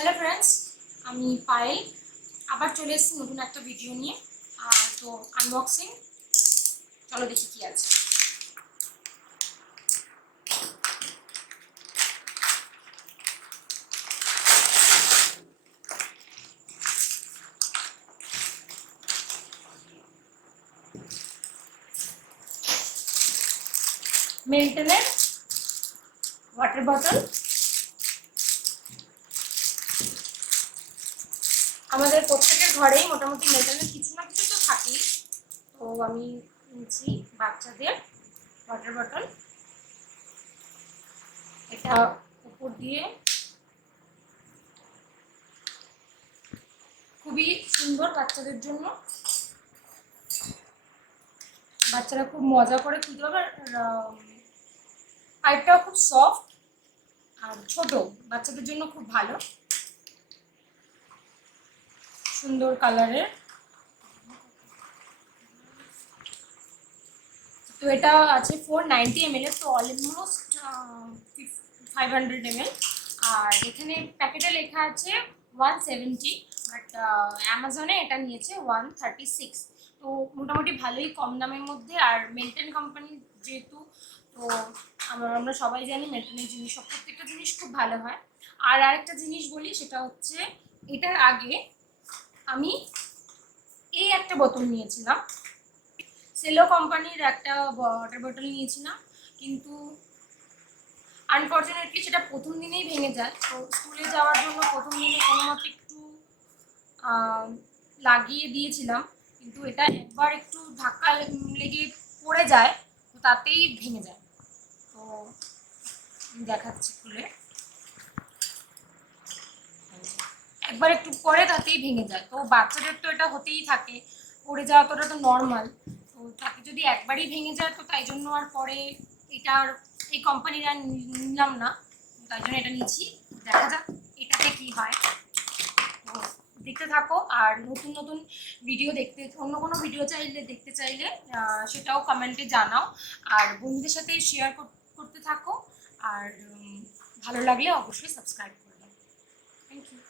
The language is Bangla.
হ্যালো ফ্রেন্ডস, আমি পায়েল আবার চলে এসেছি নতুন একটা ভিডিও নিয়ে। তো আনবক্সিং, চলো দেখি কি আছে। মিল্টনের ওয়াটার বটল। আমাদের প্রত্যেকের ঘরেই মোটামুটি মিল্টনের কিছু না কিছু তো থাকেই। তো আমি নিচ্ছি বাচ্চাদের ওয়াটার বটল। এটা উপর দিয়ে খুবই সুন্দর বাচ্চাদের জন্য। বাচ্চারা খুব মজা করে খুলতে পারবে। পাইপটাও খুব সফট আর ছোট, বাচ্চাদের জন্য খুব ভালো, সুন্দর কালারের। তো এটা আছে 490 ml, তো অলমোস্ট 500 ml। আর এখানে প্যাকেটে লেখা আছে 170, বাট অ্যামাজনে এটা নিয়েছে 136। তো মোটামুটি ভালোই কম দামের মধ্যে। আর মিল্টন কোম্পানি যেহেতু, তো আমরা সবাই জানি মিল্টনের জিনিস, সব প্রত্যেকটা জিনিস খুব ভালো হয়। আর আরেকটা জিনিস বলি, সেটা হচ্ছে এটার আগে আমি এই একটা বোতল নিয়েছিলাম, সেলো কোম্পানির একটা ওয়াটার বটল নিয়েছিলাম, কিন্তু আনফর্চুনেটলি সেটা প্রথম দিনেই ভেঙে যায়। তো স্কুলে যাওয়ার জন্য প্রথম দিনে কোনো মতে একটু লাগিয়ে দিয়েছিলাম, কিন্তু এটা একবার একটু ধাক্কা লেগে পড়ে যায়, তো তাতেই ভেঙে যায়। তো দেখাচ্ছি খুলে, একবার একটু পরে তাতেই ভেঙে যায়। তো বাচ্চাদের তো এটা হতেই থাকে, পড়ে যাওয়া তো, ওটা তো নর্মাল। তো তাকে যদি একবারই ভেঙে যায়, তো তাই জন্য আর পরে এটার এই কোম্পানির আর নিলাম না, তাই জন্য এটা নিচ্ছি। দেখা যাক এটাতে কি হয়। তো দেখতে থাকো। আর নতুন নতুন ভিডিও দেখতে, অন্য কোনো ভিডিও চাইলে দেখতে চাইলে সেটাও কমেন্টে জানাও। আর বন্ধুদের সাথে শেয়ার করতে থাকো। আর ভালো লাগলে অবশ্যই সাবস্ক্রাইব করবে। Thank you.